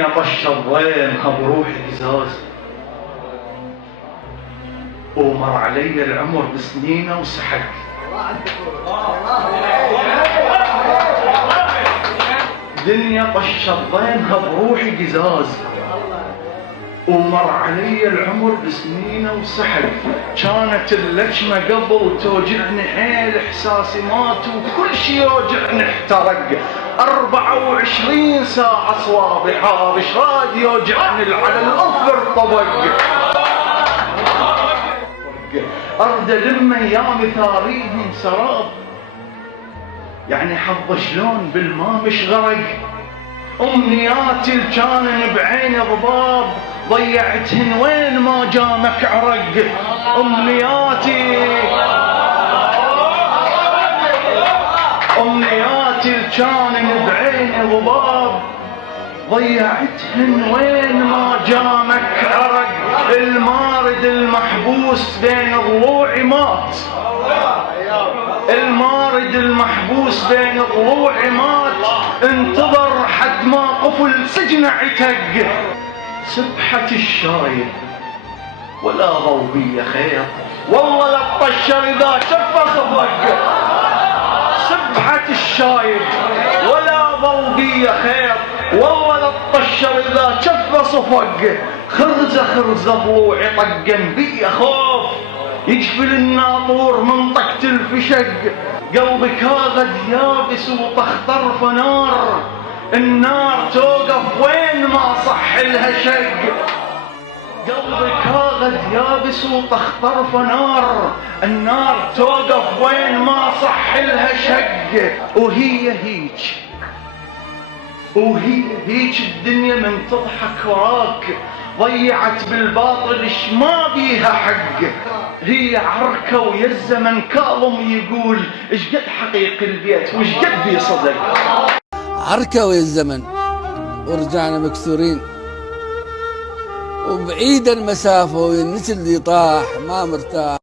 الدنيا طشت ضيمها بروح قزاز، ومر علي العمر بسنينه وسحق. دنيا طشت ضيمها بروح قزاز، ومر علي العمر بسنينه وسحق. كانت اللجمة قبل توجعني حيل، احساسي مات وكل شي يوجعني احترق. 24 ساعة صوابي حارش، راد يوجعني على الأظفر طبق. أرد لما أيام ثاريهم سراب، يعني حظ شلون بالماء مش غرق. أمنياتي اللي كانن بعيني ضباب، ضيعتهن وين ما جامك عرق. أمنياتي اللي كانن بعيني ضباب، ضيعتهن وين ما جامك عرق. المارد المحبوس بين ضلوعي مات، المارد المحبوس بين ضلوعي مات. انتظر حد ما قفل سجن عتق. سبحة الشايب ولا ضوبية خير، والله لا تطشر إذا شف صفق. سبحة الشايب ولا ضوبية خير، والله لا تطشر إذا شف صفق. خرزة ضلوعي طقا بي خوف، يجفل الناطور من طقة الفشق. قلبي كاغد يابس وطخ طرف نار، النار توقف وين ما صح لها شق. قلبي كاغد يابس وطخ طرف نار، النار توقف وين ما صح لها شق. وهي هيج الدنيا من تضحك وراك، ضيعت بالباطل اش ما بيها حق. هي عركة ويا الزمن كاظم يقول اش قد حقيق البيت وش قد بي صدق. عركة ويا الزمن ورجعنا مكسورين، وبعيد المسافة والنسل اللي طاح ما مرتاح.